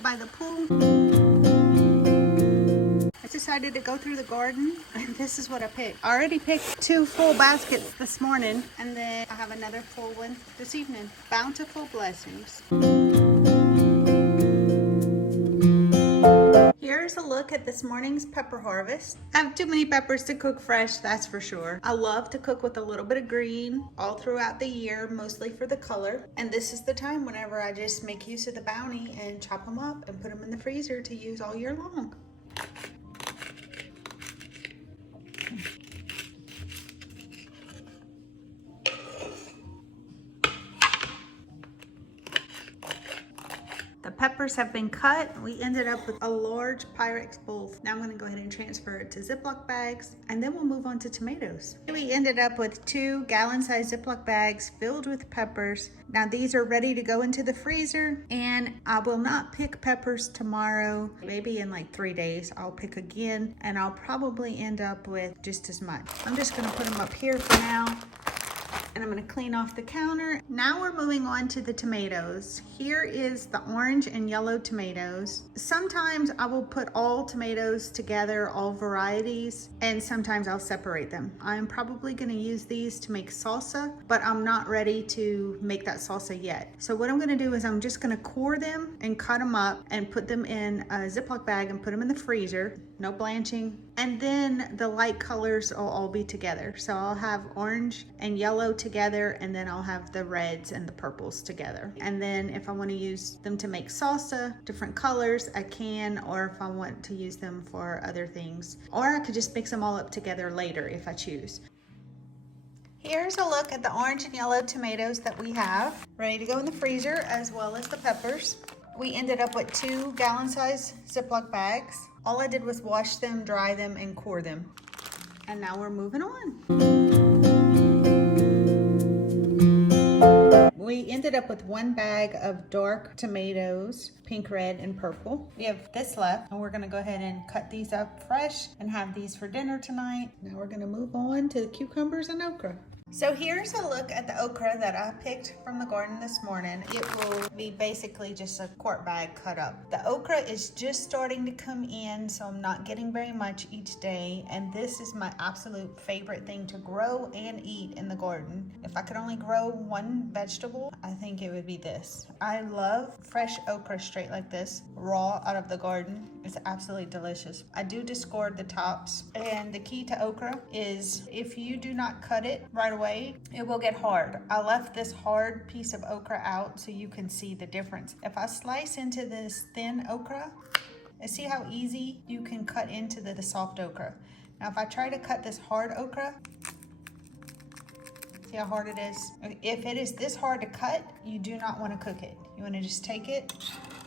up by the pool. I decided to go through the garden, and this is what I picked. I already picked 2 full baskets this morning, and then I have another full one this evening. Bountiful blessings. Here's a look at this morning's pepper harvest. I have too many peppers to cook fresh, that's for sure. I love to cook with a little bit of green all throughout the year, mostly for the color. And this is the time whenever I just make use of the bounty and chop them up and put them in the freezer to use all year long. The peppers have been cut. We ended up with a large Pyrex bowl. Now I'm going to go ahead and transfer it to Ziploc bags, and then we'll move on to tomatoes. We ended up with 2 gallon-sized Ziploc bags filled with peppers. Now these are ready to go into the freezer, and I will not pick peppers tomorrow. Maybe in like 3 days I'll pick again, and I'll probably end up with just as much. I'm just going to put them up here for now. And I'm going to clean off the counter. Now we're moving on to the tomatoes. Here is the orange and yellow tomatoes. Sometimes I will put all tomatoes together, all varieties, and sometimes I'll separate them. I'm probably going to use these to make salsa, but I'm not ready to make that salsa yet. So what I'm going to do is I'm just going to core them and cut them up and put them in a Ziploc bag and put them in the freezer. No blanching. And then the light colors will all be together. So I'll have orange and yellow together, and then I'll have the reds and the purples together. And then if I want to use them to make salsa, different colors, I can, or if I want to use them for other things. Or I could just mix them all up together later if I choose. Here's a look at the orange and yellow tomatoes that we have ready to go in the freezer, as well as the peppers. We ended up with 2 gallon-sized Ziploc bags. All I did was wash them, dry them, and core them. And now we're moving on. We ended up with 1 bag of dark tomatoes, pink, red, and purple. We have this left, and we're gonna go ahead and cut these up fresh and have these for dinner tonight. Now we're gonna move on to the cucumbers and okra. So here's a look at the okra that I picked from the garden this morning. It will be basically just a quart bag cut up. The okra is just starting to come in, so I'm not getting very much each day. And this is my absolute favorite thing to grow and eat in the garden. If I could only grow one vegetable, I think it would be this. I love fresh okra straight like this, raw out of the garden. It's absolutely delicious. I do discard the tops, and the key to okra is if you do not cut it right away, it will get hard. I left this hard piece of okra out so you can see the difference. If I slice into this thin okra, see how easy you can cut into the soft okra. Now if I try to cut this hard okra, see how hard it is? If it is this hard to cut, you do not want to cook it. You want to just take it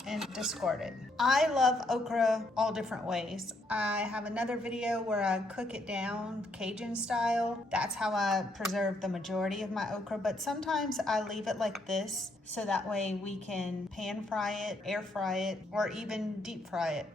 and discard it. I love okra all different ways. I have another video where I cook it down Cajun style. That's how I preserve the majority of my okra, but sometimes I leave it like this so that way we can pan fry it, air fry it, or even deep fry it.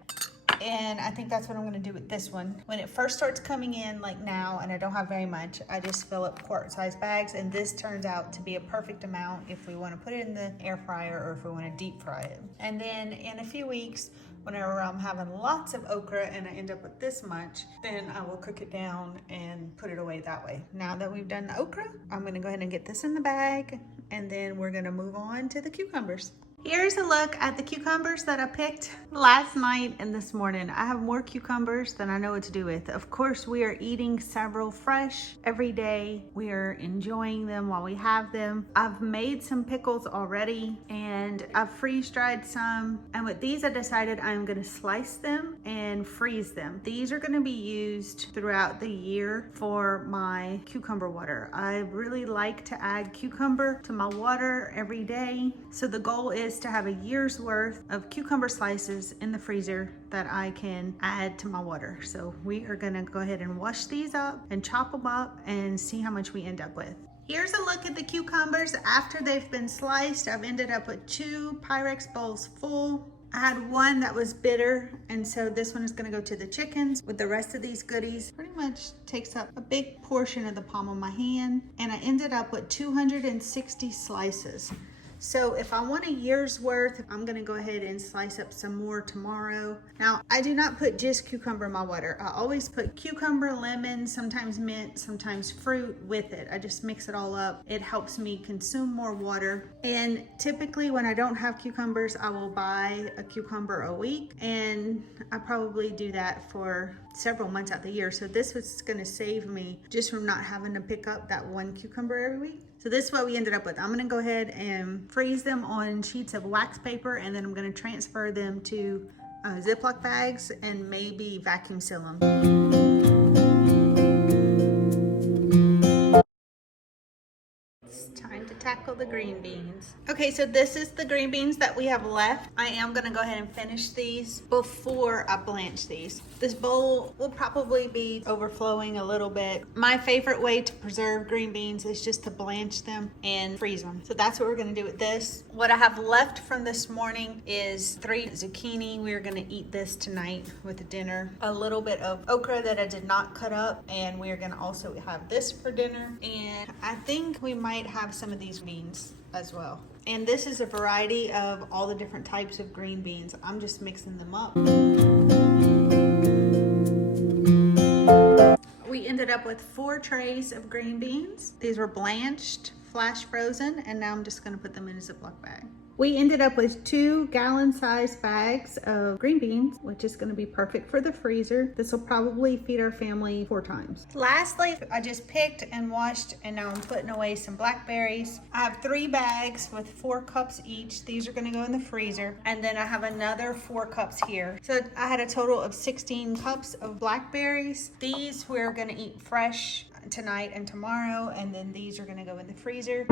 And I think that's what I'm gonna do with this one. When it first starts coming in, like now, and I don't have very much, I just fill up quart-sized bags, and this turns out to be a perfect amount if we wanna put it in the air fryer or if we wanna deep fry it. And then in a few weeks, whenever I'm having lots of okra and I end up with this much, then I will cook it down and put it away that way. Now that we've done the okra, I'm gonna go ahead and get this in the bag, and then we're gonna move on to the cucumbers. Here's a look at the cucumbers that I picked last night and this morning. I have more cucumbers than I know what to do with. Of course, we are eating several fresh every day. We are enjoying them while we have them. I've made some pickles already, and I've freeze-dried some. And with these, I decided I'm gonna slice them and freeze them. These are gonna be used throughout the year for my cucumber water. I really like to add cucumber to my water every day. So the goal is to have a year's worth of cucumber slices in the freezer that I can add to my water. So we are gonna go ahead and wash these up and chop them up and see how much we end up with. Here's a look at the cucumbers after they've been sliced. I've ended up with 2 Pyrex bowls full. I had one that was bitter, and so this one is gonna go to the chickens with the rest of these goodies. Pretty much takes up a big portion of the palm of my hand, and I ended up with 260 slices. So if I want a year's worth, I'm gonna go ahead and slice up some more tomorrow. Now, I do not put just cucumber in my water. I always put cucumber, lemon, sometimes mint, sometimes fruit with it. I just mix it all up. It helps me consume more water. And typically when I don't have cucumbers, I will buy a cucumber a week. And I probably do that for several months out the year. So this was gonna save me just from not having to pick up that one cucumber every week. So this is what we ended up with. I'm gonna go ahead and freeze them on sheets of wax paper, and then I'm gonna transfer them to Ziploc bags and maybe vacuum seal them. Time to tackle the green beans. Okay, so this is the green beans that we have left. I am gonna go ahead and finish these before I blanch these. This bowl will probably be overflowing a little bit. My favorite way to preserve green beans is just to blanch them and freeze them. So that's what we're gonna do with this. What I have left from this morning is 3 zucchini. We're gonna eat this tonight with dinner. A little bit of okra that I did not cut up, and we're gonna also have this for dinner. And I think we might have some of these beans as well. And this is a variety of all the different types of green beans. I'm just mixing them up. We ended up with 4 trays of green beans. These were blanched, flash frozen, and now I'm just gonna put them in a Ziploc bag. We ended up with 2 gallon-sized bags of green beans, which is gonna be perfect for the freezer. This will probably feed our family 4 times. Lastly, I just picked and washed, and now I'm putting away some blackberries. I have 3 bags with 4 cups each. These are gonna go in the freezer. And then I have another 4 cups here. So I had a total of 16 cups of blackberries. These we're gonna eat fresh tonight and tomorrow, and then these are gonna go in the freezer.